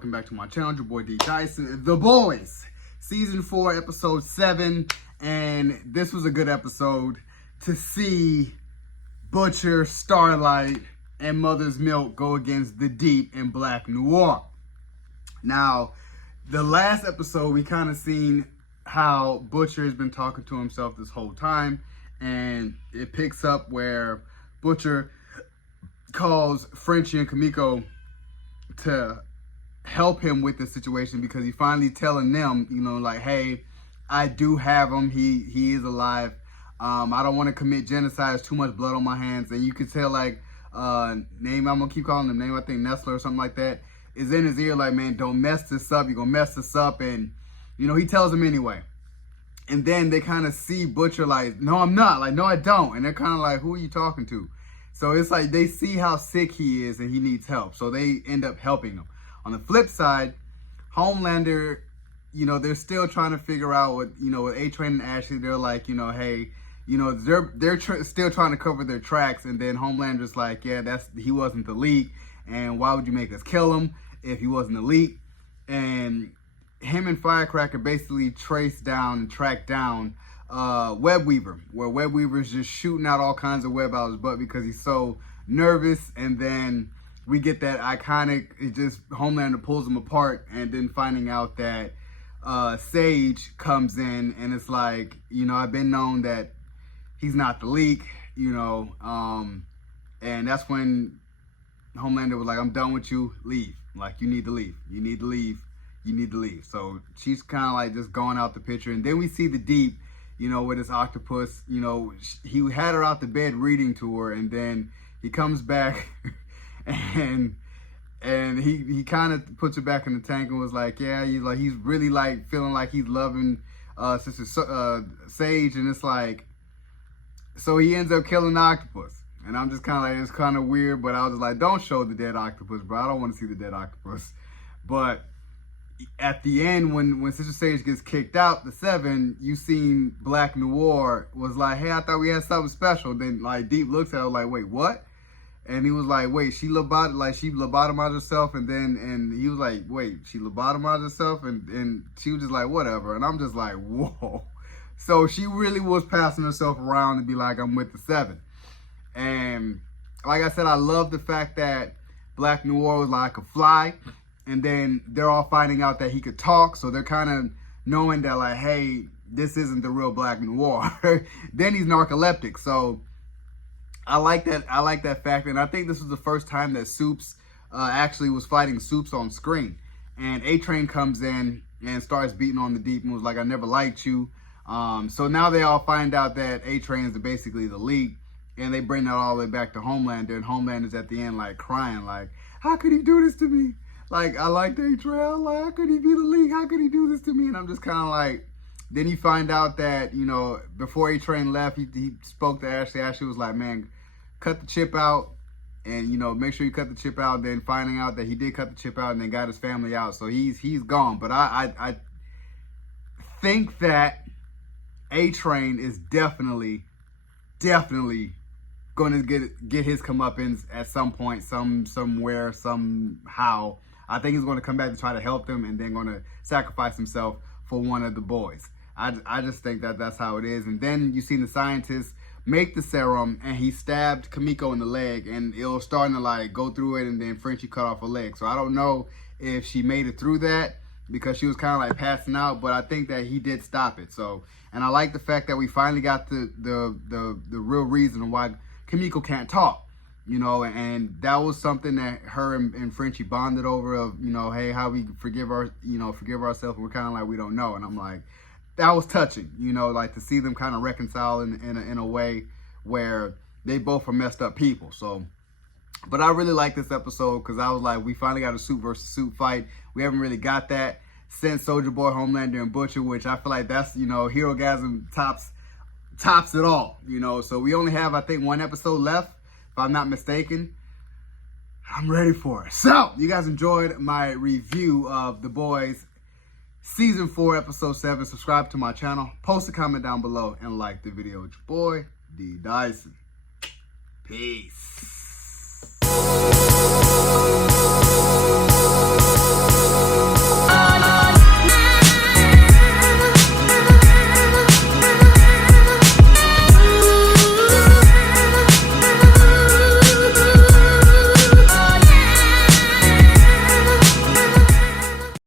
welcome back to my channel. Your boy D Dyson. The Boys, season 4, episode 7, and this was a good episode to see Butcher, Starlight, and MothersMilk go against the Deep and Black Noir. Now, the last episode we kind of seen how Butcher has been talking to himself this whole time, and it picks up where Butcher calls Frenchie and Kimiko to help him with the situation because he's finally telling them, you know, like, hey, I do have him. He is alive. I don't want to commit genocide. There's too much blood on my hands. And you can tell, like, name, I'm going to keep calling him name, I think Nestler or something like that, is in his ear like, man, don't mess this up. You're going to mess this up. And, you know, he tells him anyway. And then they kind of see Butcher like, no, I'm not. Like, no, I don't. And they're kind of like, who are you talking to? So it's like they see how sick he is and he needs help. So they end up helping him. On the flip side, Homelander, you know, they're still trying to figure out what, you know, with A-Train and Ashley, they're like, you know, hey, you know, they're still trying to cover their tracks. And then Homelander's like, yeah, he wasn't the leak. And why would you make us kill him if he wasn't the leak? And him and Firecracker basically track down Web Weaver, where Web Weaver's just shooting out all kinds of web out his butt because he's so nervous. And then we get that iconic, it just, Homelander pulls him apart, and then finding out that Sage comes in, and it's like, you know, I've been known that he's not the leak, you know, and that's when Homelander was like, I'm done with you, leave. Like, you need to leave. You need to leave. You need to leave. So she's kind of like just going out the picture. And then we see the Deep, you know, with his octopus, you know, he had her out the bed reading to her, and then he comes back and he kind of puts her back in the tank and was like, yeah, he's really like feeling like he's loving Sister Sage, and it's like, so he ends up killing the octopus. And I'm just kind of like, it's kind of weird, but I was just like, don't show the dead octopus, bro. I don't want to see the dead octopus. But at the end, when Sister Sage gets kicked out, the 7, you seen Black Noir was like, hey, I thought we had something special. Then like Deep looks at her like, wait, what? And he was like, wait, she lobotomized herself, and he was like, wait, she lobotomized herself, and she was just like, whatever. And I'm just like, whoa. So she really was passing herself around to be like, I'm with the 7. And like I said, I love the fact that Black Noir was like a fly. And then they're all finding out that he could talk. So they're kind of knowing that, like, hey, this isn't the real Black Noir. Then he's narcoleptic. So I like that. I like that fact. And I think this was the first time that Soups actually was fighting Soups on screen. And A-Train comes in and starts beating on the Deep and was like, I never liked you. So now they all find out that A-Train is basically the leak. And they bring that all the way back to Homelander. And Homelander's at the end, like, crying, like, how could he do this to me? Like, I like A-Train. Like, how could he be the leak? How could he do this to me? And I'm just kind of like, then you find out that, you know, before A-Train left, he spoke to Ashley. Ashley was like, man, cut the chip out and, you know, make sure you cut the chip out. Then finding out that he did cut the chip out and then got his family out. So he's gone. But I think that A-Train is definitely going to get his comeuppance at some point, somewhere, somehow. I think he's going to come back to try to help them and then going to sacrifice himself for one of the boys. I just think that that's how it is. And then you see the scientists make the serum, and he stabbed Kimiko in the leg, and it was starting to like go through it, and then Frenchie cut off her leg. So I don't know if she made it through that because she was kind of like passing out, but I think that he did stop it. So, and I like the fact that we finally got the real reason why Kimiko can't talk. You know, and that was something that her and Frenchie bonded over of, you know, hey, how we forgive ourselves, and we're kind of like, we don't know. And I'm like, that was touching, you know, like to see them kind of reconcile in a way where they both are messed up people. So, but I really like this episode because I was like, we finally got a suit versus suit fight. We haven't really got that since Soulja Boy, Homelander, and Butcher, which I feel like that's, you know, Herogasm tops it all, you know. So we only have, I think, 1 episode left, if I'm not mistaken. I'm ready for it. So, you guys enjoyed my review of The Boys, Season 4, Episode 7. Subscribe to my channel, post a comment down below, and like the video. It's your boy, D Dyson. Peace.